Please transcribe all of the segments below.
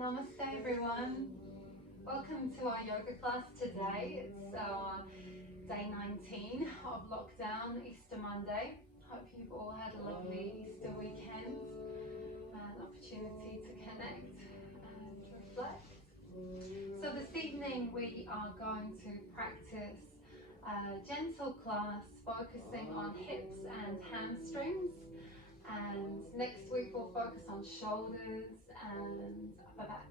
Namaste everyone. Welcome to our yoga class today. It's our day 19 of lockdown, Easter Monday. Hope you've all had a lovely Easter weekend, an opportunity to connect and reflect. So this evening we are going to practice a gentle class focusing on hips and hamstrings. And next week we'll focus on shoulders and upper back.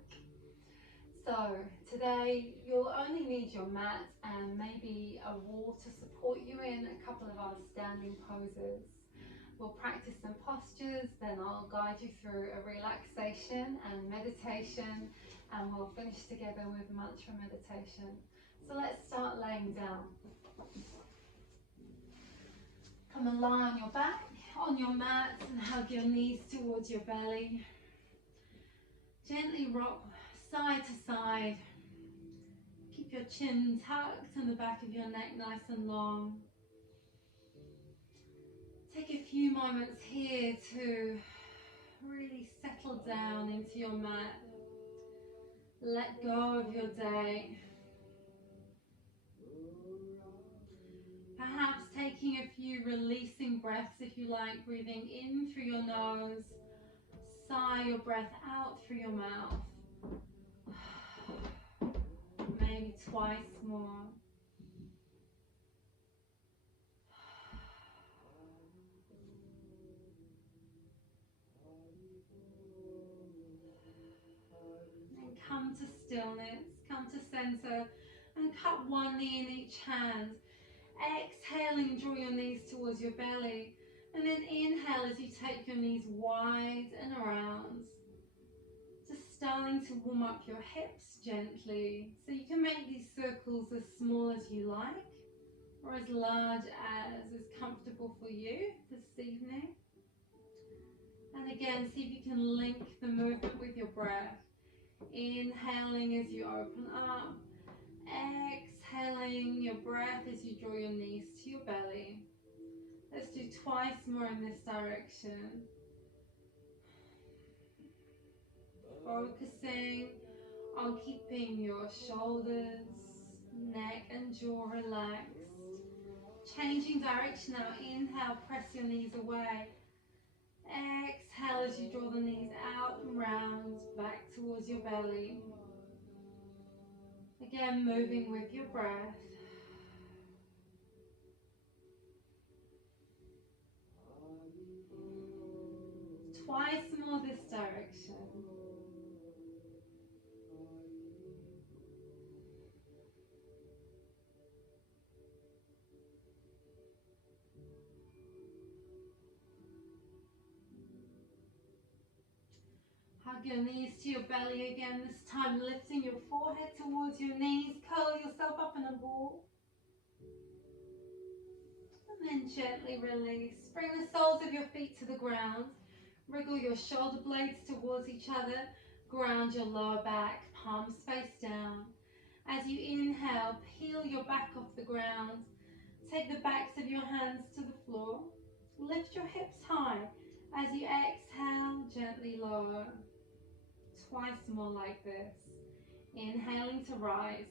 So today you'll only need your mat and maybe a wall to support you in a couple of our standing poses. We'll practice some postures, then I'll guide you through a relaxation and meditation, and we'll finish together with mantra meditation. So let's start laying down. Come and lie on your back, on your mat, and hug your knees towards your belly. Gently rock side to side. Keep your chin tucked and the back of your neck nice and long. Take a few moments here to really settle down into your mat. Let go of your day. Perhaps taking a few releasing breaths if you like, breathing in through your nose, sigh your breath out through your mouth. Maybe twice more. And come to stillness, come to center, and cup one knee in each hand. Exhaling, draw your knees towards your belly, and then inhale as you take your knees wide and around. Just starting to warm up your hips gently, so you can make these circles as small as you like, or as large as is comfortable for you this evening. And again, see if you can link the movement with your breath. Inhaling as you open up, exhaling your breath as you draw your knees to your belly. Let's do twice more in this direction. Focusing on keeping your shoulders, neck and jaw relaxed. Changing direction now. Inhale, press your knees away. Exhale as you draw the knees out and round, back towards your belly. Again, moving with your breath. Twice more this direction. Hug your knees to your belly again, this time lifting your forehead towards your knees. Curl yourself up in a ball. And then gently release. Bring the soles of your feet to the ground. Wriggle your shoulder blades towards each other. Ground your lower back, palms face down. As you inhale, peel your back off the ground. Take the backs of your hands to the floor. Lift your hips high. As you exhale, gently lower. Twice more like this. Inhaling to rise.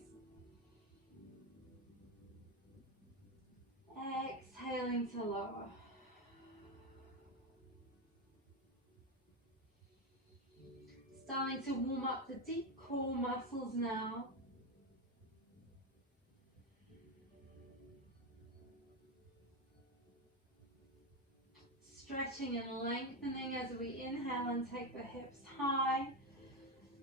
Exhaling to lower. Starting to warm up the deep core muscles now. Stretching and lengthening as we inhale and take the hips high.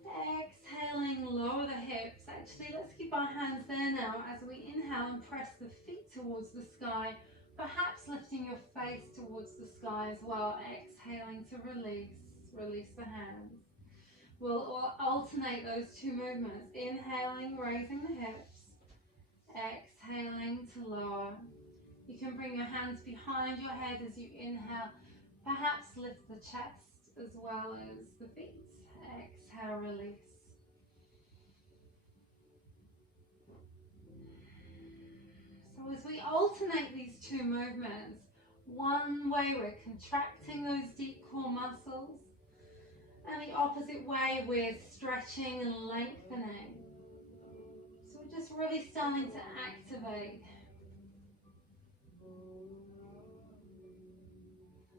Exhaling, lower the hips. Actually, let's keep our hands there now as we inhale and press the feet towards the sky. Perhaps lifting your face towards the sky as well. Exhaling to release. Release the hands. We'll alternate those two movements. Inhaling, raising the hips. Exhaling to lower. You can bring your hands behind your head as you inhale. Perhaps lift the chest as well as the feet. Exhale, release. So as we alternate these two movements, one way we're contracting those deep core muscles, And the opposite way, we're stretching and lengthening. So we're just really starting to activate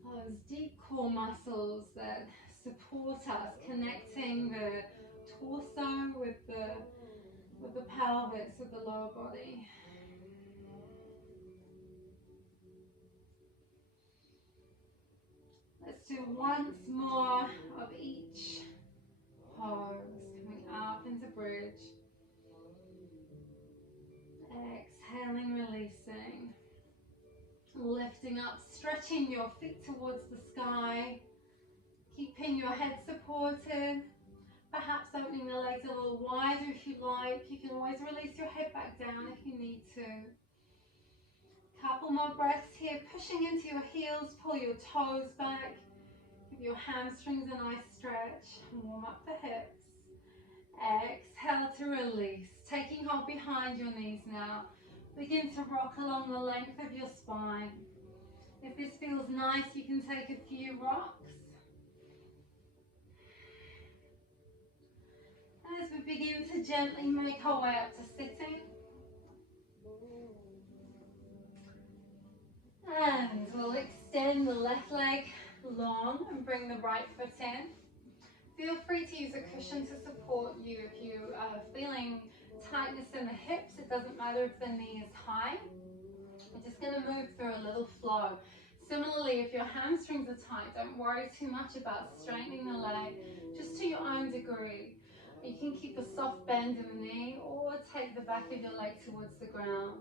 those deep core muscles that support us, connecting the torso with the pelvis, with the lower body. Let's do once more of each pose, coming up into bridge. Exhaling, releasing. Lifting up, stretching your feet towards the sky. Keeping your head supported. Perhaps opening the legs a little wider if you like. You can always release your head back down if you need to. Couple more breaths here, pushing into your heels, pull your toes back. Give your hamstrings a nice stretch. Warm up the hips. Exhale to release. Taking hold behind your knees now. Begin to rock along the length of your spine. If this feels nice, you can take a few rocks. And as we begin to gently make our way up to sitting. And we'll extend the left leg long and bring the right foot in. Feel free to use a cushion to support you if you are feeling tightness in the hips. It doesn't matter if the knee is high. We're just going to move through a little flow. Similarly, if your hamstrings are tight, don't worry too much about straightening the leg, just to your own degree. You can keep a soft bend in the knee or take the back of your leg towards the ground.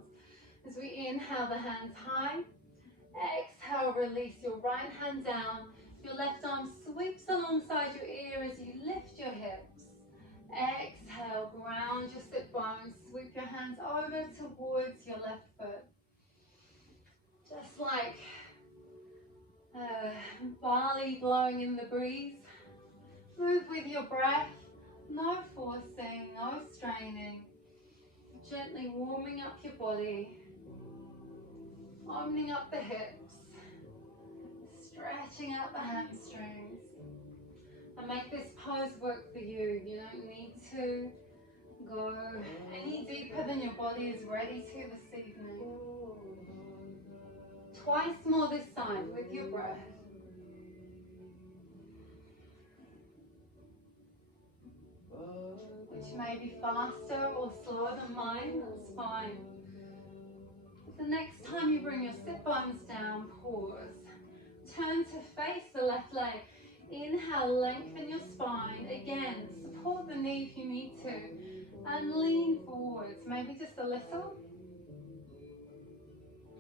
As we inhale, the hands high. Exhale, release your right hand down. Your left arm sweeps alongside your ear as you lift your hips. Exhale, ground your sit bones. Sweep your hands over towards your left foot. Just like barley blowing in the breeze. Move with your breath. No forcing, no straining. Gently warming up your body. Opening up the hips. Stretching out the hamstrings. And make this pose work for you. You don't need to go any deeper than your body is ready to this evening. Twice more this side with your breath. Which may be faster or slower than mine, that's fine. The next time you bring your sit bones down, pause. Turn to face the left leg. Inhale, lengthen your spine. Again, support the knee if you need to. And lean forwards, maybe just a little.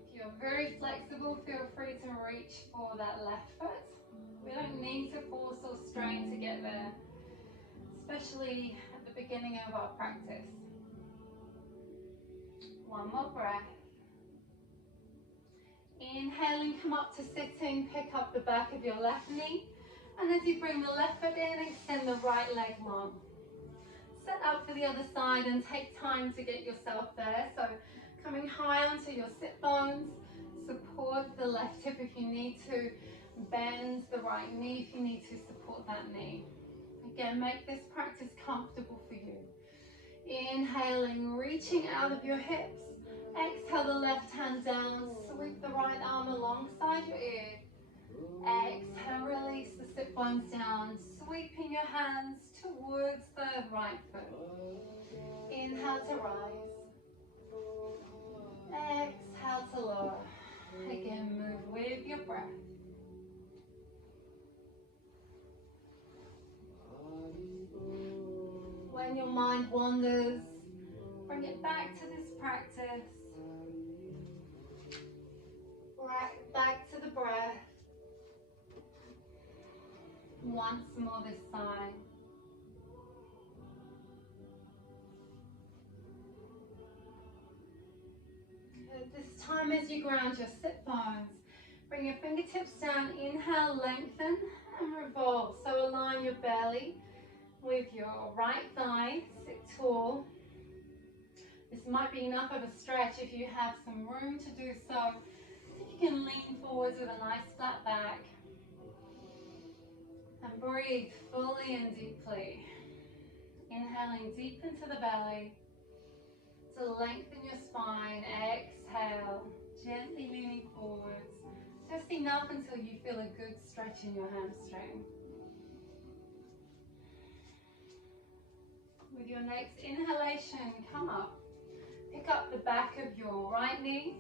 If you're very flexible, feel free to reach for that left foot. We don't need to force or strain to get there, especially at the beginning of our practice. One more breath. Inhaling, come up to sitting, pick up the back of your left knee. And as you bring the left foot in, extend the right leg long. Set up for the other side and take time to get yourself there. So coming high onto your sit bones, support the left hip if you need to, bend the right knee if you need to support that knee. Again, make this practice comfortable for you. Inhaling, reaching out of your hips. Exhale the left hand down, sweep the right arm alongside your ear. Exhale, release the sit bones down, sweeping your hands towards the right foot. Inhale to rise. Exhale to lower. Again, move with your breath. When your mind wanders, bring it back to this practice. Right back to the breath. Once more this side. At this time, as you ground your sit bones, bring your fingertips down, inhale, lengthen and revolve. So align your belly with your right thigh, sit tall. This might be enough of a stretch if you have some room to do so. You can lean forwards with a nice flat back. And breathe fully and deeply. Inhaling deep into the belly to lengthen your spine. Exhale, gently leaning forwards. Just enough until you feel a good stretch in your hamstring. With your next inhalation, come up. Pick up the back of your right knee.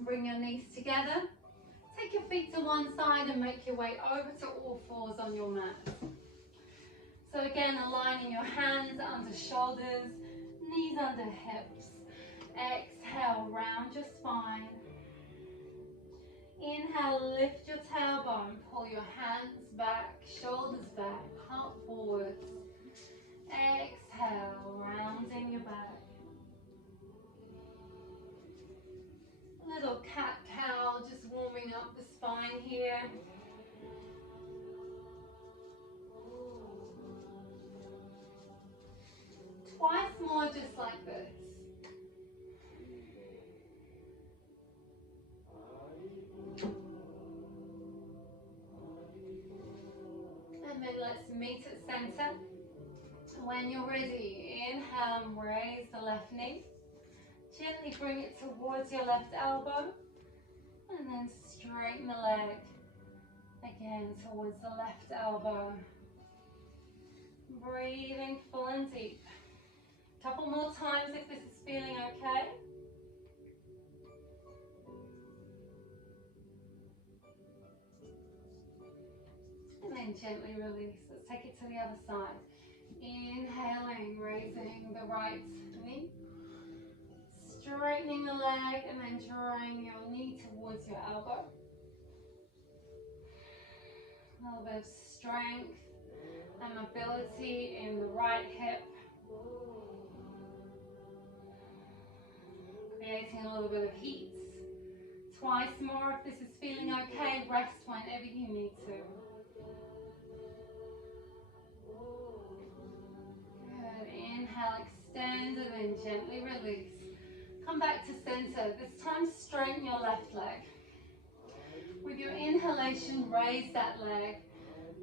Bring your knees together. Take your feet to one side and make your way over to all fours on your mat. So again, aligning your hands under shoulders, knees under hips. Exhale, round your spine. Inhale, lift your tailbone, pull your hands back, shoulders back, heart forwards. Exhale, rounding your back. Little cat-cow, just warming up the spine here. Twice more just like this. And then let's meet at center. When you're ready, inhale and raise the left knee. Gently bring it towards your left elbow. And then straighten the leg. Again, towards the left elbow. Breathing full and deep. Couple more times if this is feeling okay. And then gently release. Let's take it to the other side. Inhaling, raising the right knee. Straightening the leg and then drawing your knee towards your elbow. A little bit of strength and mobility in the right hip. Creating a little bit of heat. Twice more if this is feeling okay. Rest whenever you need to. Good. Inhale, extend and then gently release. Come back to center. This time straighten your left leg. With your inhalation, raise that leg.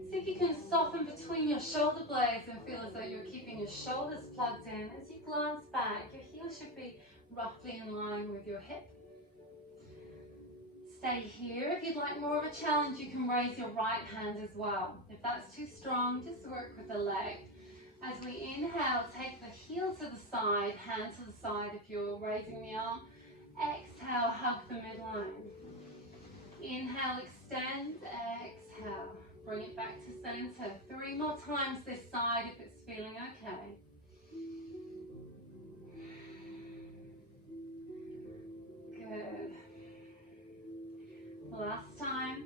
See if you can soften between your shoulder blades and feel as though you're keeping your shoulders plugged in. As you glance back, your heel should be roughly in line with your hip. Stay here. If you'd like more of a challenge, you can raise your right hand as well. If that's too strong, just work with the leg. As we inhale, take the heel to the side, hand to the side if you're raising the arm. Exhale, hug the midline. Inhale, extend, exhale. Bring it back to center. 3 more times this side if it's feeling okay. Good. Last time.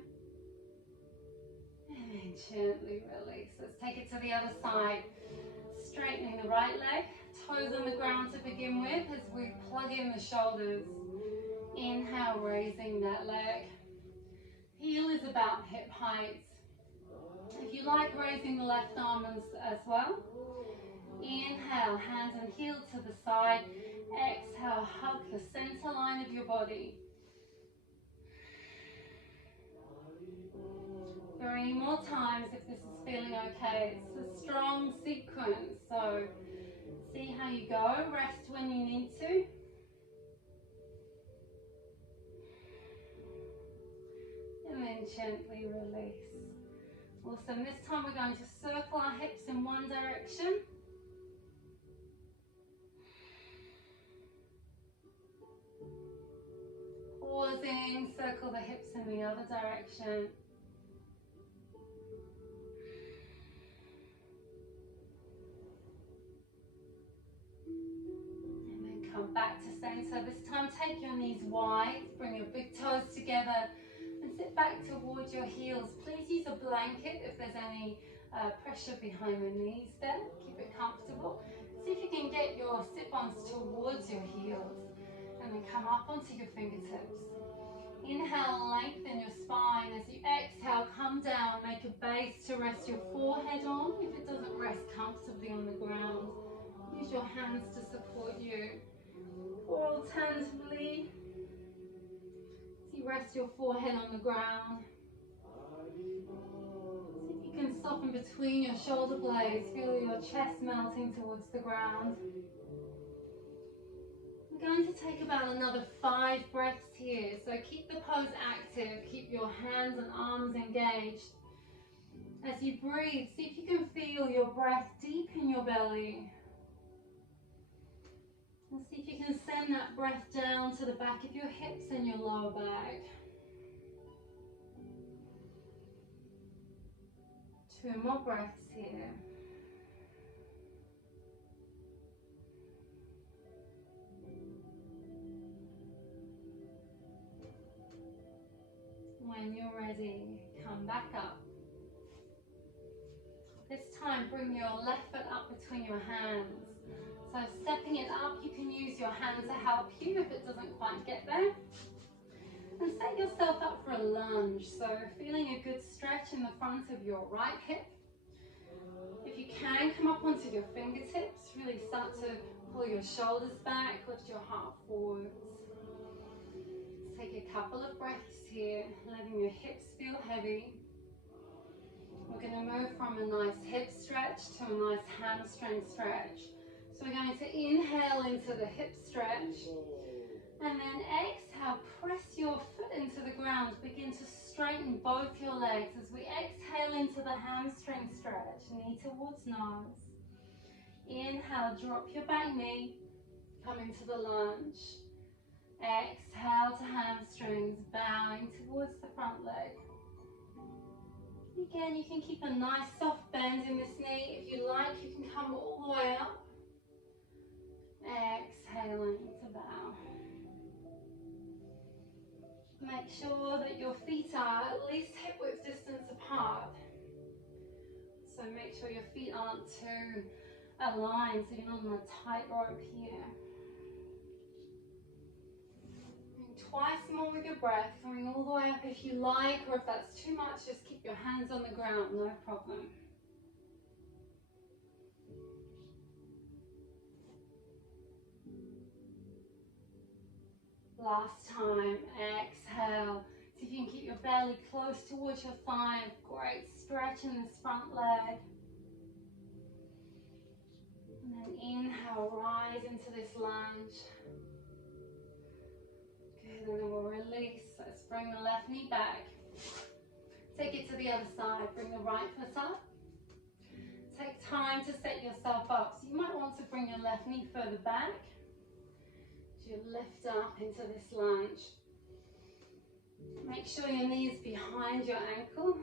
And then gently release. Let's take it to the other side. Straightening the right leg. Toes on the ground to begin with as we plug in the shoulders. Inhale, raising that leg. Heel is about hip height. If you like, raising the left arm as well. Inhale, hands and heel to the side. Exhale, hug the center line of your body. 3 more times if this is feeling okay. It's a strong sequence, so see how you go. Rest when you need to. And then gently release. Awesome. This time we're going to circle our hips in one direction. Pausing, circle the hips in the other direction. And then come back to center. This time take your knees wide, bring your big toes together and sit back towards your heels. Please use a blanket if there's any pressure behind the knees there. Keep it comfortable. See if you can get your sit-bones towards your heels and then come up onto your fingertips. Inhale, lengthen your spine. As you exhale, come down, make a base to rest your forehead on. If it doesn't rest comfortably on the ground, use your hands to support you. Or alternatively, as you rest your forehead on the ground, see if you You can soften between your shoulder blades, feel your chest melting towards the ground. We're going to take about another 5 breaths here, so keep the pose active, keep your hands and arms engaged. As you breathe, see if you can feel your breath deep in your belly. And see if you can send that breath down to the back of your hips and your lower back. 2 more breaths here. When you're ready, come back up. This time, bring your left foot up between your hands. So stepping it up, you can use your hand to help you if it doesn't quite get there. And set yourself up for a lunge. So feeling a good stretch in the front of your right hip. If you can, come up onto your fingertips. Really start to pull your shoulders back, lift your heart forwards. Let's take a couple of breaths here, letting your hips feel heavy. We're going to move from a nice hip stretch to a nice hamstring stretch. So we're going to inhale into the hip stretch, and then exhale, press your foot into the ground. Begin to straighten both your legs as we exhale into the hamstring stretch, knee towards nose. Inhale, drop your back knee, come into the lunge. Exhale to hamstrings, bowing towards the front leg. Again, you can keep a nice soft bend in this knee. If you like, you can come all the way up. Exhaling to bow. Make sure that your feet are at least hip width distance apart. So make sure your feet aren't too aligned, so you're not on a tight rope here. Twice more with your breath, coming all the way up if you like, or if that's too much, just keep your hands on the ground, no problem. Last time, exhale. See if you can keep your belly close towards your thigh. Great stretch in this front leg. And then inhale, rise into this lunge. Good, and then we'll release. Let's bring the left knee back. Take it to the other side. Bring the right foot up. Take time to set yourself up. So you might want to bring your left knee further back. As you lift up into this lunge. Make sure your knee is behind your ankle,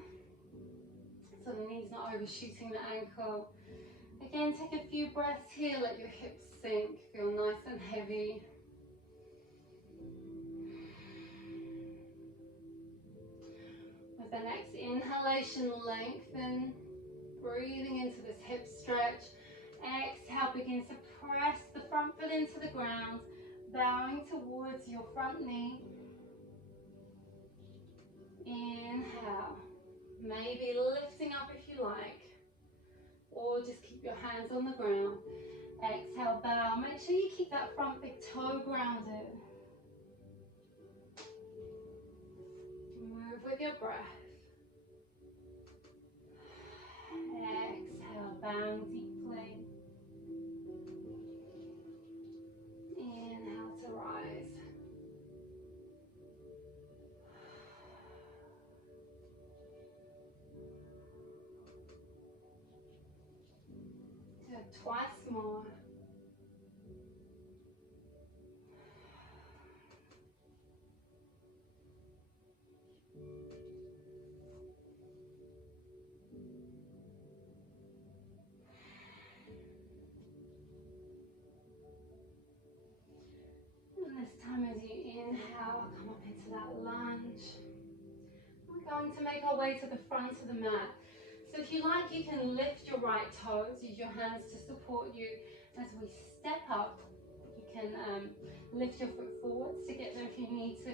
so the knee's not overshooting the ankle. Again, take a few breaths here. Let your hips sink. Feel nice and heavy. With the next inhalation, lengthen, breathing into this hip stretch. Exhale, begin to press the front foot into the ground, bowing towards your front knee. Inhale, maybe lifting up if you like, or just keep your hands on the ground. Exhale, bow. Make sure you keep that front big toe grounded. Move with your breath. Exhale, bowing deeply. Inhale to rise. Do it twice more. And this time as you inhale, come up into that lunge. We're going to make our way to the front of the mat. So if you like, you can lift your right toes, use your hands to support you. As we step up, you can lift your foot forwards to get there if you need to.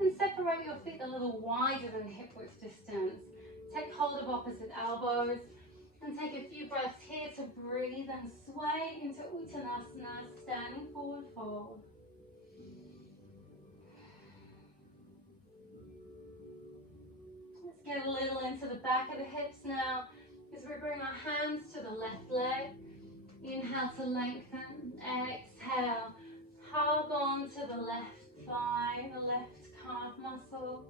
And separate your feet a little wider than hip width distance. Take hold of opposite elbows. And take a few breaths here to breathe and sway into Uttanasana, standing forward fold. Let's Get a little into the back of the hips now as we bring our hands to the left leg. Inhale to lengthen. Exhale. Hug on to the left thigh, the left calf muscle.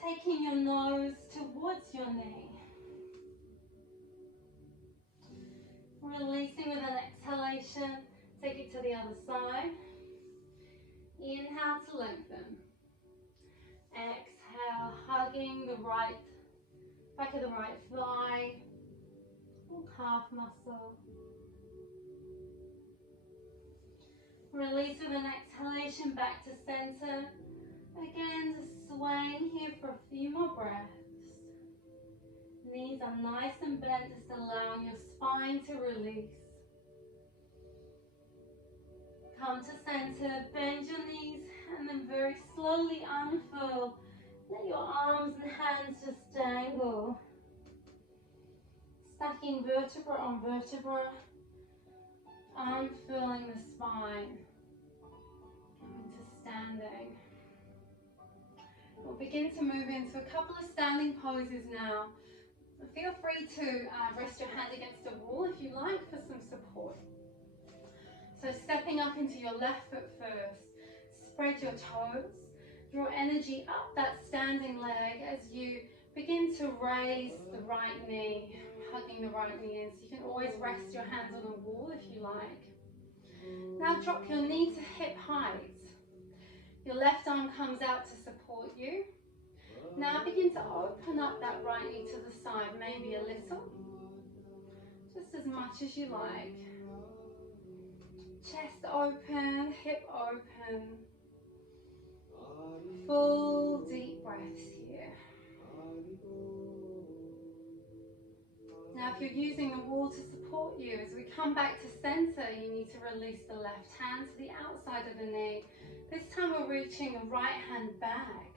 Taking your nose towards your knee. Releasing with an exhalation. Take it to the other side. Inhale to lengthen. Exhale, hugging the right, back of the right thigh, or calf muscle. Release with an exhalation back to center. Again, just swaying here for a few more breaths. Knees are nice and bent, just allowing your spine to release. Come to center, bend your knees, and then very slowly unfurl. Let your arms and hands just dangle. Stacking vertebra on vertebra, unfurling the spine. Into standing. We'll begin to move into a couple of standing poses now. Feel free to rest your hand against a wall if you like for some support. So stepping up into your left foot first, spread your toes, draw energy up that standing leg as you begin to raise the right knee, hugging the right knee in. So you can always rest your hands on the wall if you like. Now drop your knee to hip height. Your left arm comes out to support you. Now begin to open up that right knee to the side, maybe a little, just as much as you like. Chest open, hip open. Full deep breaths here. Now if you're using the wall to support you, as we come back to center, you need to release the left hand to the outside of the knee. This time we're reaching the right hand back.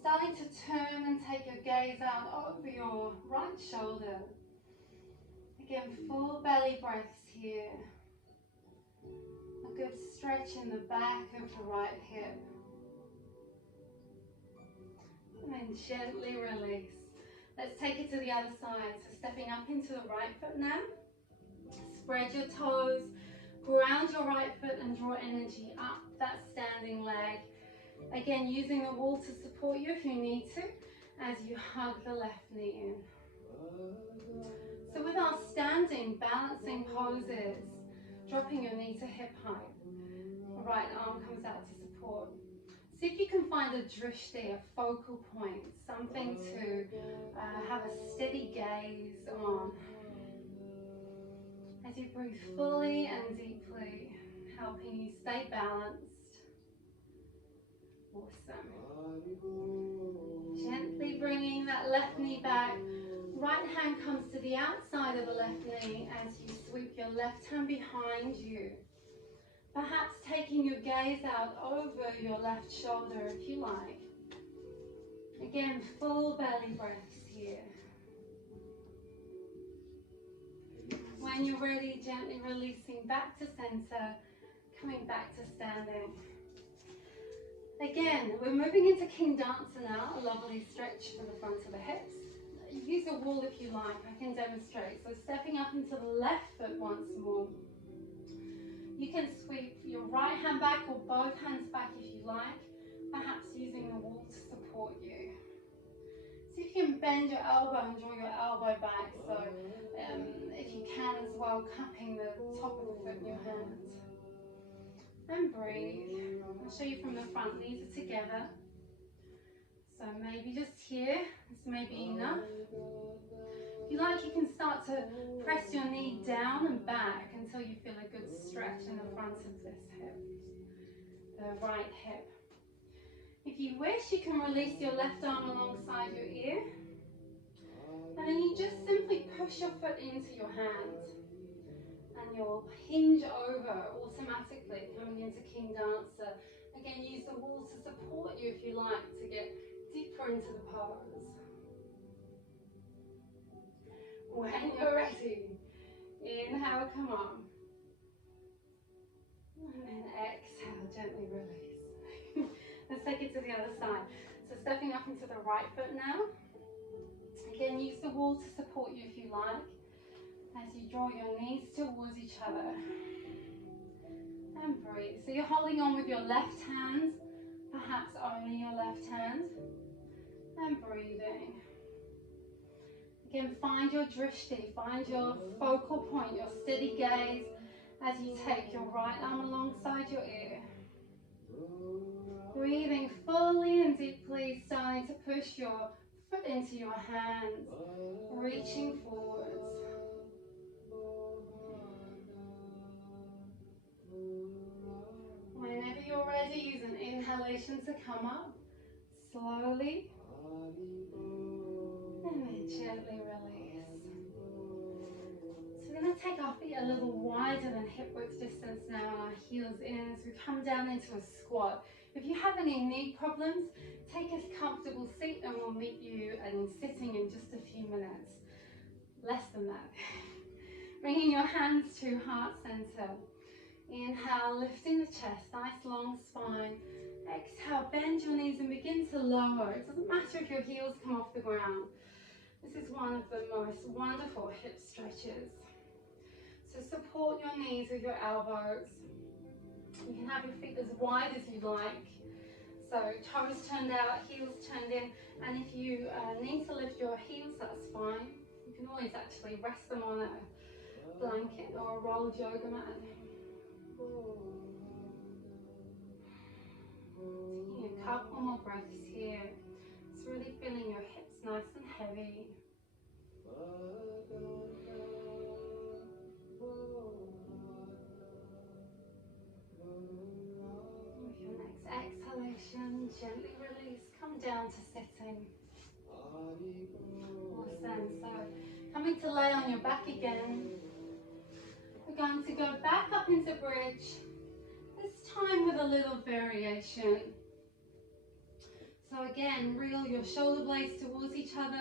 Starting to turn and take your gaze out over your right shoulder. Again, full belly breaths here. A good stretch in the back of the right hip. And then gently release. Let's take it to the other side. So stepping up into the right foot now. Spread your toes. Ground your right foot and draw energy up that standing leg. Again, using the wall to support you if you need to, as you hug the left knee in. So with our standing, balancing poses, dropping your knee to hip height, the right arm comes out to support. See if you can find a drishti, a focal point, something to have a steady gaze on. As you breathe fully and deeply, helping you stay balanced. Awesome. Gently bringing that left knee back. Right hand comes to the outside of the left knee as you sweep your left hand behind you. Perhaps taking your gaze out over your left shoulder if you like. Again, full belly breaths here. When you're ready, gently releasing back to center, coming back to standing. Again, we're moving into King Dancer now, a lovely stretch for the front of the hips. Use a wall if you like, I can demonstrate. So stepping up into the left foot once more. You can sweep your right hand back or both hands back if you like, perhaps using the wall to support you. See if you can bend your elbow and draw your elbow back, so if you can as well, cupping the top of the foot in your hands. And breathe. I'll show you from the front, knees are together. So maybe just here, this may be enough. If you like, you can start to press your knee down and back until you feel a good stretch in the front of this hip, the right hip. If you wish, you can release your left arm alongside your ear. And then you just simply push your foot into your hand. And you'll hinge over automatically, coming into King Dancer. Again, use the wall to support you if you like, to get deeper into the pose. When you're ready, inhale, come on. And then exhale, gently release. Let's take it to the other side. So stepping up into the right foot now. Again, use the wall to support you if you like, as you draw your knees towards each other. And breathe. So you're holding on with your left hand, perhaps only your left hand, and breathing. Again, find your drishti, find your focal point, your steady gaze as you take your right arm alongside your ear. Breathing fully and deeply, starting to push your foot into your hands, reaching forwards. Whenever you're ready, use an inhalation to come up, slowly, and then gently release. So we're going to take our feet a little wider than hip width distance now, and our heels in as we come down into a squat. If you have any knee problems, take a comfortable seat and we'll meet you in sitting in just a few minutes. Less than that. Bringing your hands to heart center. Inhale, lifting the chest, nice long spine. Exhale, bend your knees and begin to lower. It doesn't matter if your heels come off the ground. This is one of the most wonderful hip stretches. So support your knees with your elbows. You can have your feet as wide as you like. So toes turned out, heels turned in. And if you need to lift your heels, that's fine. You can always actually rest them on a blanket or a rolled yoga mat. Taking a couple more breaths here. It's really feeling your hips nice and heavy. With your next exhalation, gently release, come down to sitting. Awesome. So coming to lay on your back again. We're going to go back up into bridge, this time with a little variation. So again, reel your shoulder blades towards each other,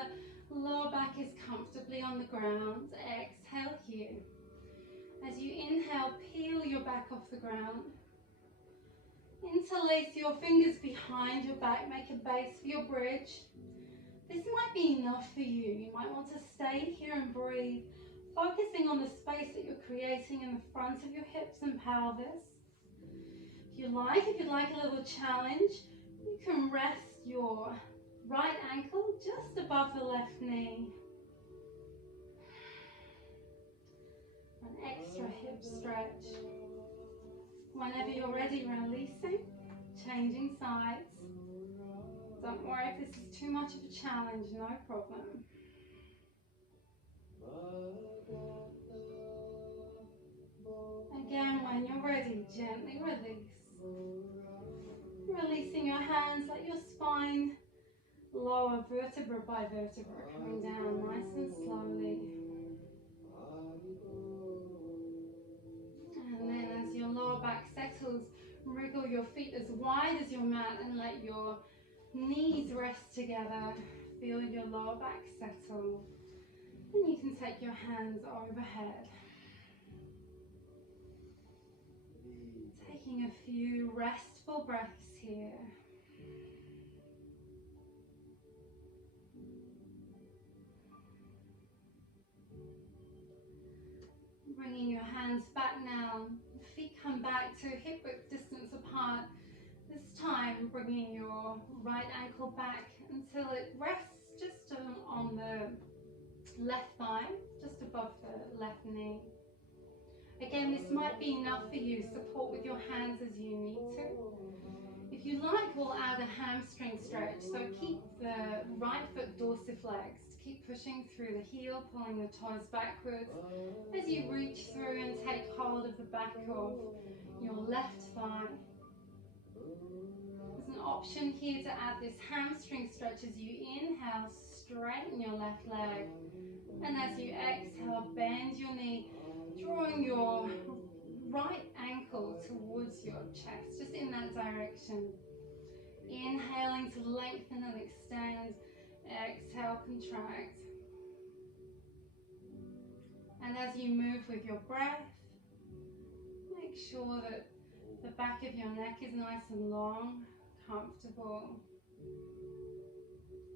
lower back is comfortably on the ground. Exhale here. As you inhale, peel your back off the ground. Interlace your fingers behind your back, make a base for your bridge. This might be enough for you. You might want to stay here and breathe, focusing on the space that you're creating in the front of your hips and pelvis. If you'd like a little challenge, you can rest your right ankle just above the left knee. An extra hip stretch. Whenever you're ready, releasing, changing sides. Don't worry if this is too much of a challenge, no problem. Again, when you're ready, gently release. Releasing your hands, let your spine lower vertebra by vertebra, coming down nice and slowly. And then as your lower back settles, wriggle your feet as wide as your mat and let your knees rest together. Feel your lower back settle. And you can take your hands overhead. Taking a few restful breaths here. Bringing your hands back now. Feet come back to hip width distance apart. This time bringing your right ankle back until it rests just on the left thigh, just above the left knee. Again, this might be enough for you. Support with your hands as you need to. If you like, we'll add a hamstring stretch. So keep the right foot dorsiflexed. Keep pushing through the heel, pulling the toes backwards as you reach through and take hold of the back of your left thigh. There's an option here to add this hamstring stretch as you inhale, straighten your left leg. And as you exhale, bend your knee, drawing your right ankle towards your chest, just in that direction. Inhaling to lengthen and extend. Exhale, contract. And as you move with your breath, make sure that the back of your neck is nice and long, comfortable.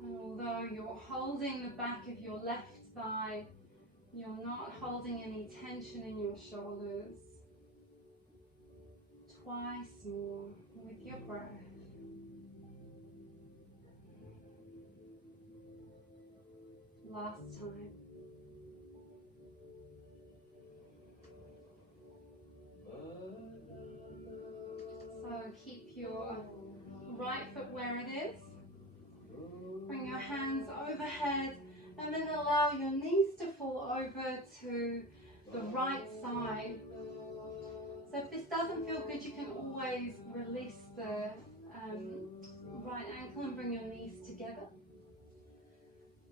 And although you're holding the back of your left thigh, you're not holding any tension in your shoulders. Twice more with your breath. Last time. So keep your right foot where it is. Bring your hands overhead and then allow your knees to fall over to the right side. So if this doesn't feel good, you can always release the right ankle and bring your knees together.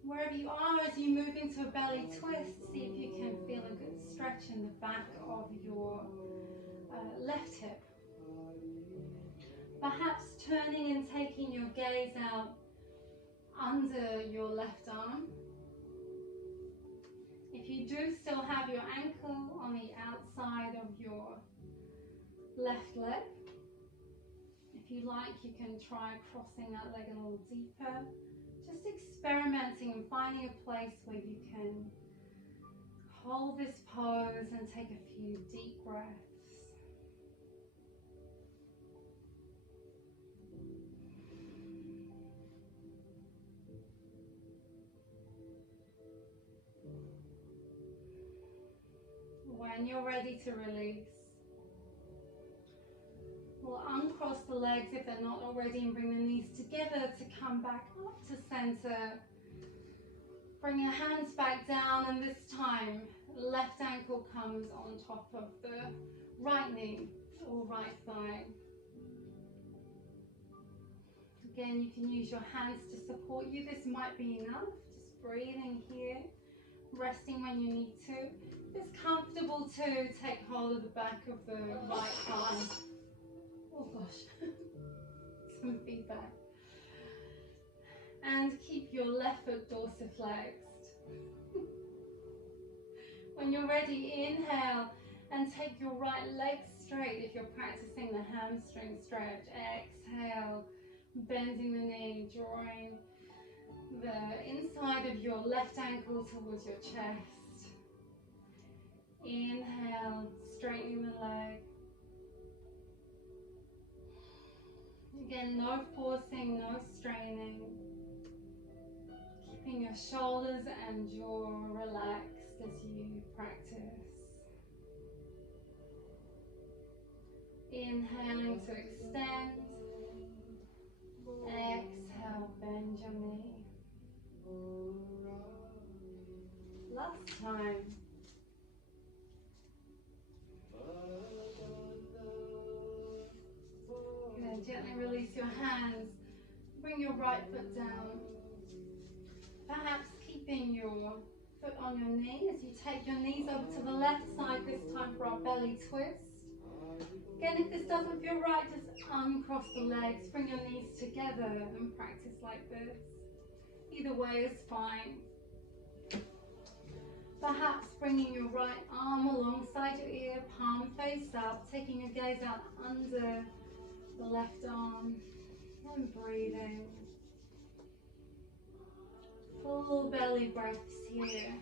Wherever you are, as you move into a belly twist, see if you can feel a good stretch in the back of your left hip. Perhaps turning and taking your gaze out under your left arm. If you do still have your ankle on the outside of your left leg, if you like, you can try crossing that leg a little deeper. Just experimenting and finding a place where you can hold this pose and take a few deep breaths. When you're ready to release, we'll uncross the legs if they're not already and bring the knees together to come back up to center. Bring your hands back down, and this time left ankle comes on top of the right knee or right thigh. Again, you can use your hands to support you. This might be enough. Just breathing here, resting when you need to. If it's comfortable to take hold of the back of the right arm. Oh gosh, some feedback. And keep your left foot dorsiflexed. When you're ready, inhale and take your right leg straight if you're practicing the hamstring stretch. Exhale, bending the knee, drawing the inside of your left ankle towards your chest. Inhale, straightening the leg. Again, no forcing, no straining. Keeping your shoulders and jaw relaxed as you practice. Inhaling to extend. Exhale, bend your knee. Last time. Good. Gently release your hands. Bring your right foot down. Perhaps keeping your foot on your knee as you take your knees over to the left side, this time for our belly twist. Again, if this doesn't feel right, just uncross the legs, bring your knees together and practice like this. Either way is fine. Perhaps bringing your right arm alongside your ear, palm face up, taking your gaze out under the left arm and breathing. Full belly breaths here.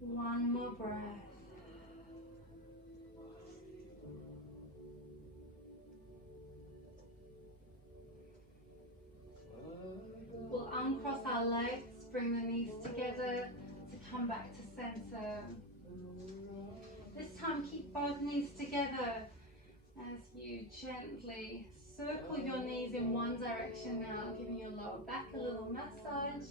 One more breath. We'll uncross our legs, bring the knees together to come back to center. This time keep both knees together as you gently circle your knees in one direction now, giving your lower back a little massage.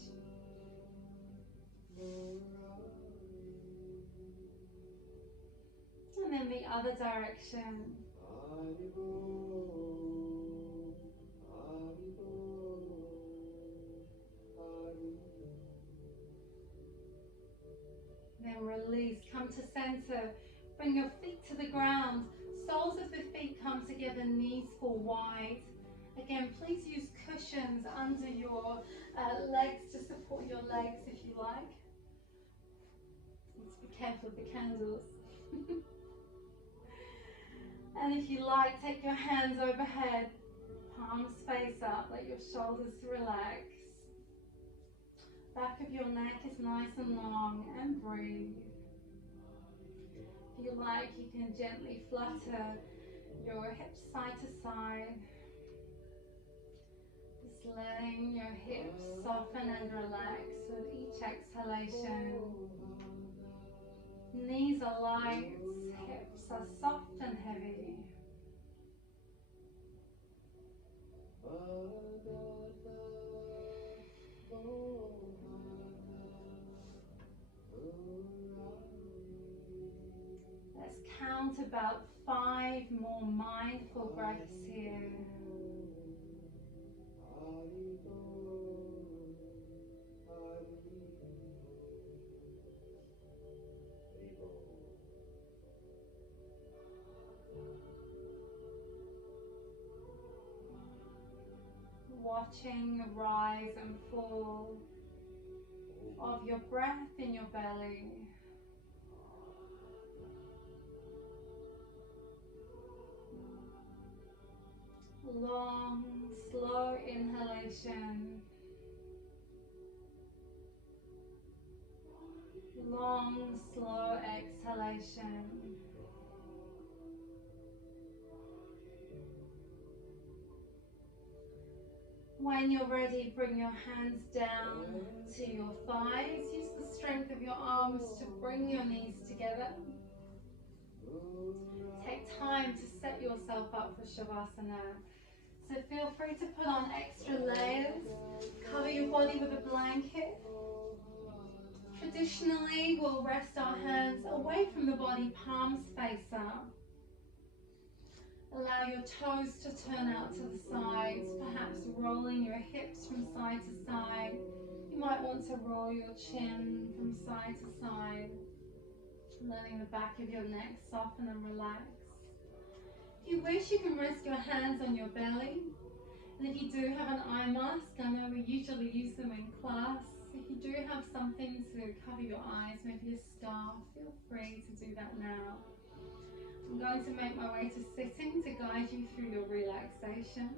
And then the other direction. Then release, come to center, bring your feet to the ground, soles of the feet come together, knees fall wide. Again, please use cushions under your legs to support your legs if you like. Be careful with the candles. And if you like, take your hands overhead, palms face up, let your shoulders relax. Back of your neck is nice and long, and breathe. If you like, you can gently flutter your hips side to side. Just letting your hips soften and relax with each exhalation. Knees are light, hips are soft and heavy. Let's count about 5 more mindful breaths here. Watching the rise and fall of your breath in your belly. Long, slow inhalation. Long, slow exhalation. When you're ready, bring your hands down to your thighs. Use the strength of your arms to bring your knees together. Take time to set yourself up for Shavasana. So feel free to put on extra layers. Cover your body with a blanket. Traditionally, we'll rest our hands away from the body, palms face up. Allow your toes to turn out to the sides, perhaps rolling your hips from side to side. You might want to roll your chin from side to side, letting the back of your neck soften and relax. If you wish, you can rest your hands on your belly. And if you do have an eye mask, I know we usually use them in class. If you do have something to cover your eyes, maybe a scarf, feel free to do that now. I'm going to make my way to sitting to guide you through your relaxation.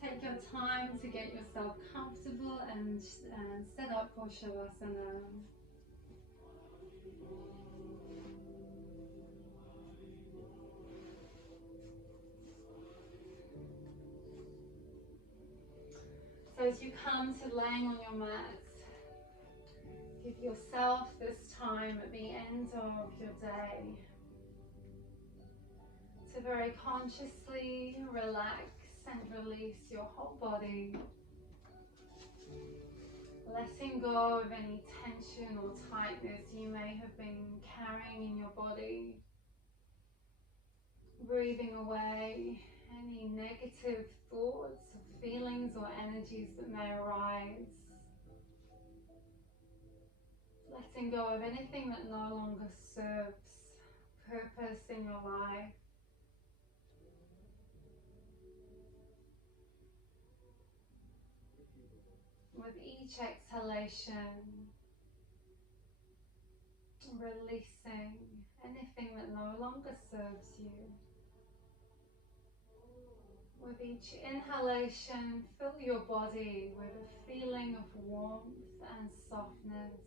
Take your time to get yourself comfortable and set up for Shavasana. So as you come to laying on your mat, give yourself this time at the end of your day to very consciously relax and release your whole body, letting go of any tension or tightness you may have been carrying in your body, breathing away any negative thoughts, feelings or energies that may arise, letting go of anything that no longer serves purpose in your life. With each exhalation, releasing anything that no longer serves you. With each inhalation, fill your body with a feeling of warmth and softness.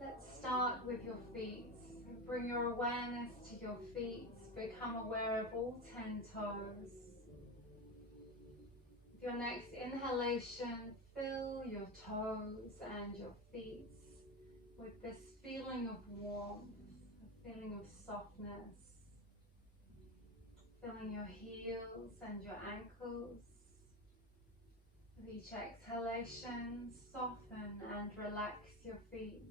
Let's start with your feet. Bring your awareness to your feet. Become aware of all 10 toes. With your next inhalation, fill your toes and your feet with this feeling of warmth, a feeling of softness. Filling your heels and your ankles. With each exhalation, soften and relax your feet.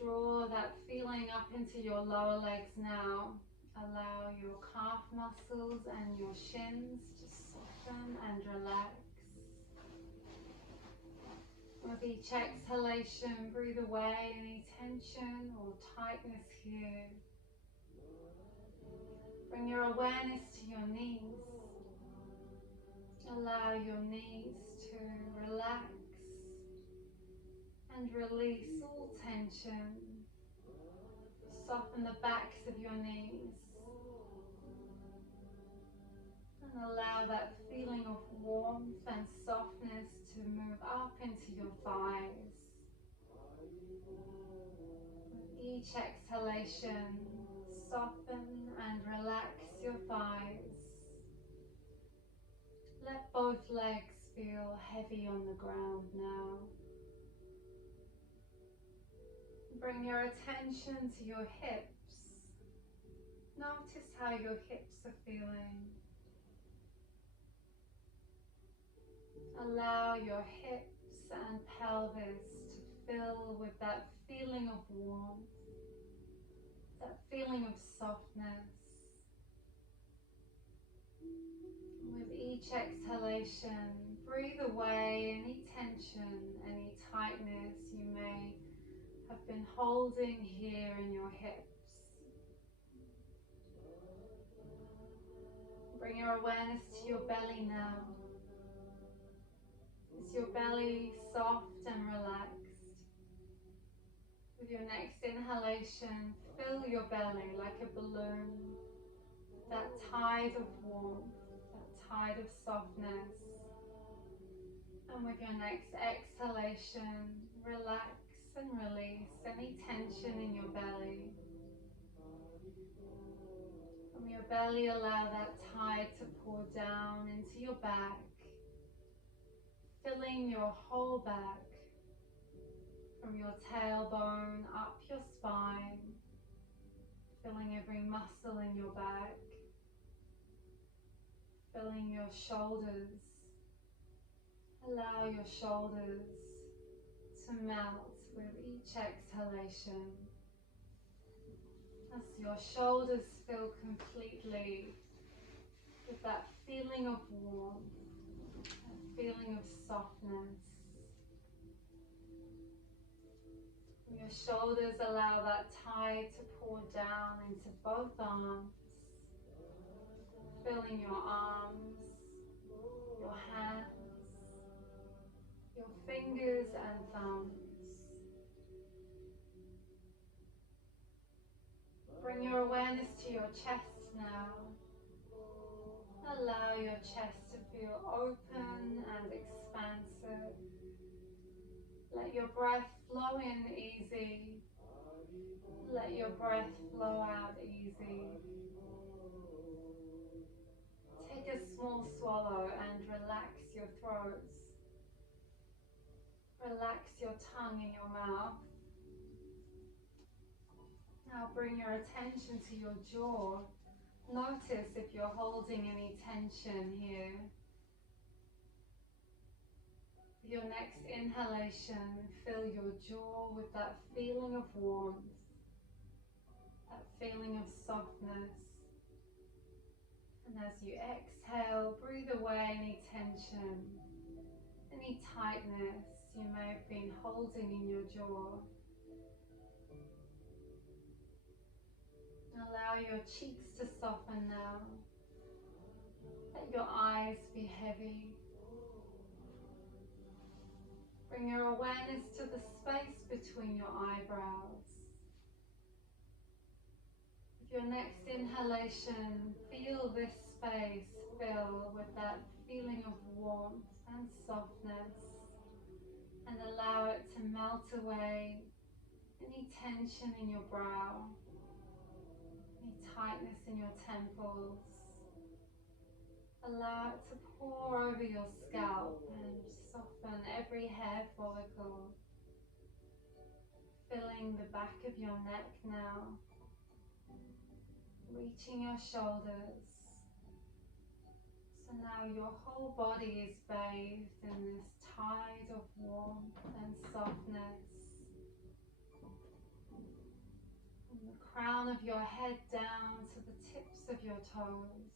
Draw that feeling up into your lower legs now. Allow your calf muscles and your shins to soften and relax. With each exhalation, breathe away any tension or tightness here. Bring your awareness to your knees. Allow your knees to relax. and release all tension. Soften the backs of your knees and allow that feeling of warmth and softness to move up into your thighs. With each exhalation, soften and relax your thighs. Let both legs feel heavy on the ground now. Bring your attention to your hips. Notice how your hips are feeling. Allow your hips and pelvis to fill with that feeling of warmth, that feeling of softness. With each exhalation, breathe away any tension, any tightness you may have been holding here in your hips. Bring your awareness to your belly now. Is your belly soft and relaxed? With your next inhalation, fill your belly like a balloon. That tide of warmth, that tide of softness. And with your next exhalation, relax and release any tension in your belly. From your belly, allow that tide to pour down into your back, filling your whole back, from your tailbone up your spine, filling every muscle in your back, filling your shoulders. Allow your shoulders to melt with each exhalation. As your shoulders fill completely with that feeling of warmth, that feeling of softness. From your shoulders, allow that tide to pour down into both arms, filling your arms, your hands, your fingers and thumbs. Bring your awareness to your chest now. Allow your chest to feel open and expansive. Let your breath flow in easy. Let your breath flow out easy. Take a small swallow and relax your throat. Relax your tongue in your mouth. Now bring your attention to your jaw. Notice if you're holding any tension here. With your next inhalation, fill your jaw with that feeling of warmth, that feeling of softness. And as you exhale, breathe away any tension, any tightness you may have been holding in your jaw. Allow your cheeks to soften now. Let your eyes be heavy. Bring your awareness to the space between your eyebrows. With your next inhalation, feel this space fill with that feeling of warmth and softness, and allow it to melt away any tension in your brow, any tightness in your temples. Allow it to pour over your scalp and soften every hair follicle, filling the back of your neck now, reaching your shoulders. So now your whole body is bathed in this tide of warmth and softness. From the crown of your head down to the tips of your toes.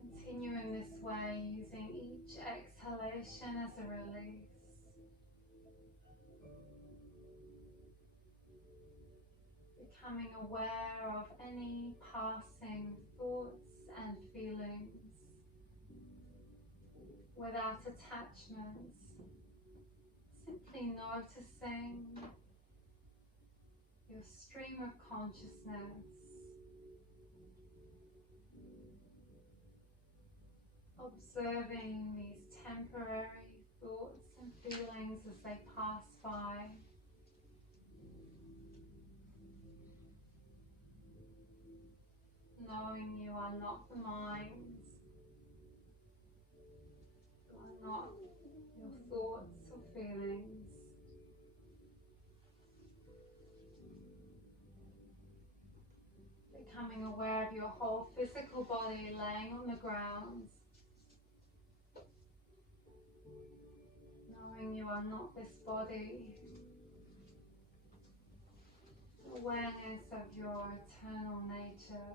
Continue in this way, using each exhalation as a release. Becoming aware of any passing thoughts and feelings. without attachments, simply noticing your stream of consciousness, observing these temporary thoughts and feelings as they pass by. Knowing you are not the mind, you are not your thoughts or feelings. Becoming aware of your whole physical body laying on the ground. Knowing you are not this body. Awareness of your eternal nature.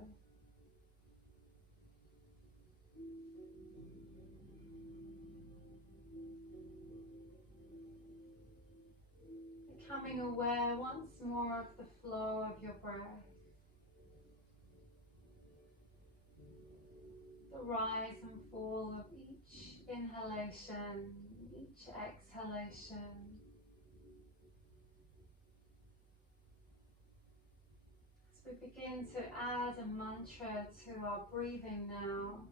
Becoming aware once more of the flow of your breath. The rise and fall of each inhalation, each exhalation. As we begin to add a mantra to our breathing now.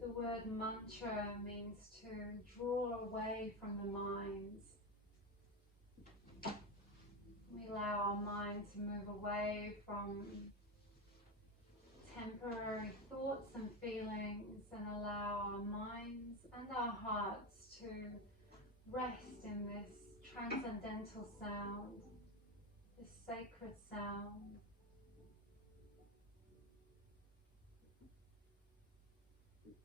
The word mantra means to draw away from the mind. We allow our mind to move away from temporary thoughts and feelings and allow our minds and our hearts to rest in this transcendental sound, this sacred sound. This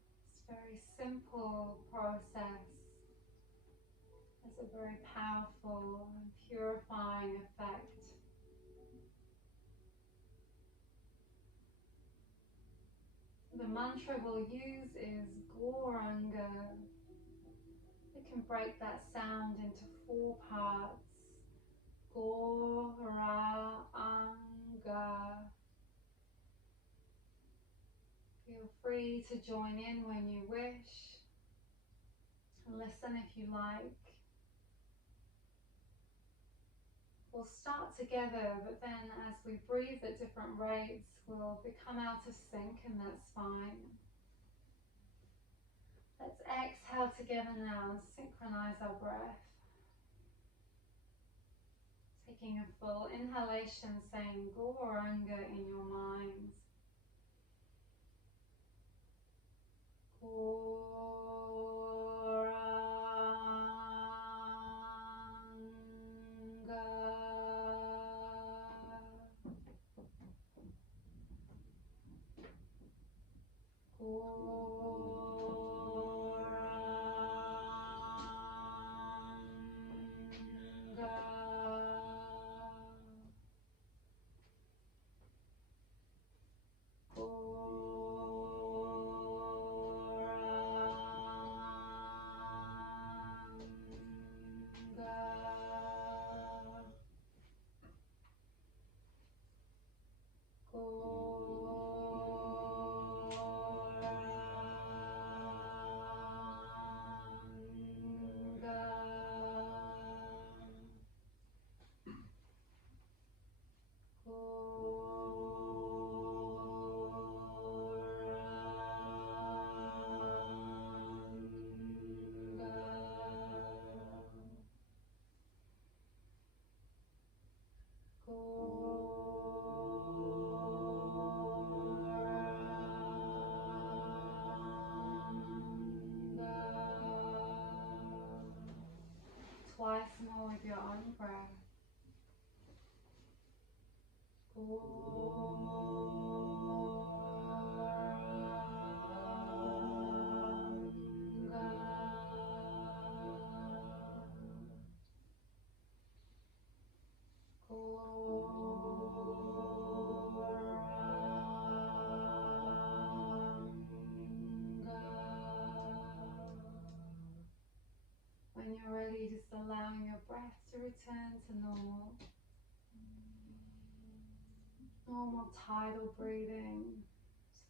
very simple process has a very powerful and purifying effect. The mantra we'll use is Gauranga. We can break that sound into 4 parts. Gauranga. Feel free to join in when you wish. And listen if you like. We'll start together, but then as we breathe at different rates, we'll become out of sync, and that's fine. Let's exhale together now and synchronize our breath. Taking a full inhalation, saying Gauranga in your mind. Twice more with your own breath. When you're ready, just allowing your breath to return to normal. Normal tidal breathing, just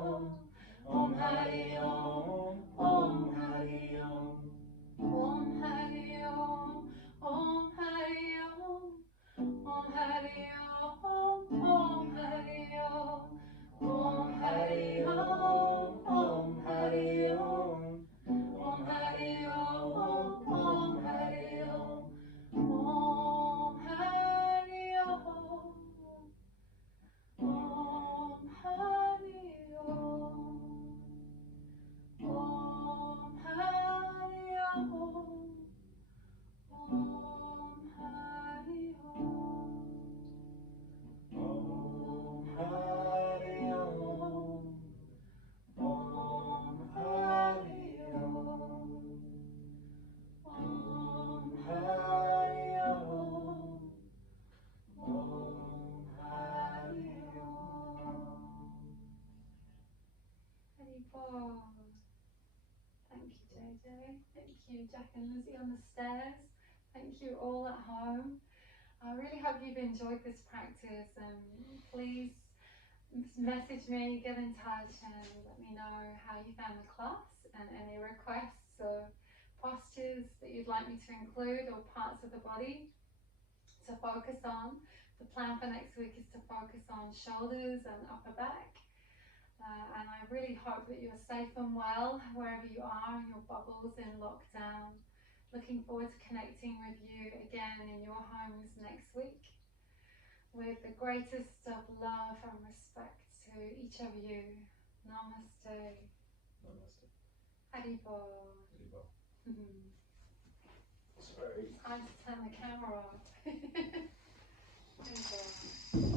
you, Jack and Lizzie on the stairs. Thank you all at home. I really hope you've enjoyed this practice, and please message me, get in touch and let me know how you found the class and any requests or postures that you'd like me to include or parts of the body to focus on. The plan for next week is to focus on shoulders and upper back. And I really hope that you're safe and well wherever you are in your bubbles in lockdown. Looking forward to connecting with you again in your homes next week with the greatest of love and respect to each of you. Namaste. Namaste. Haribo. Haribo. Sorry. It's time to turn the camera off. Haribo.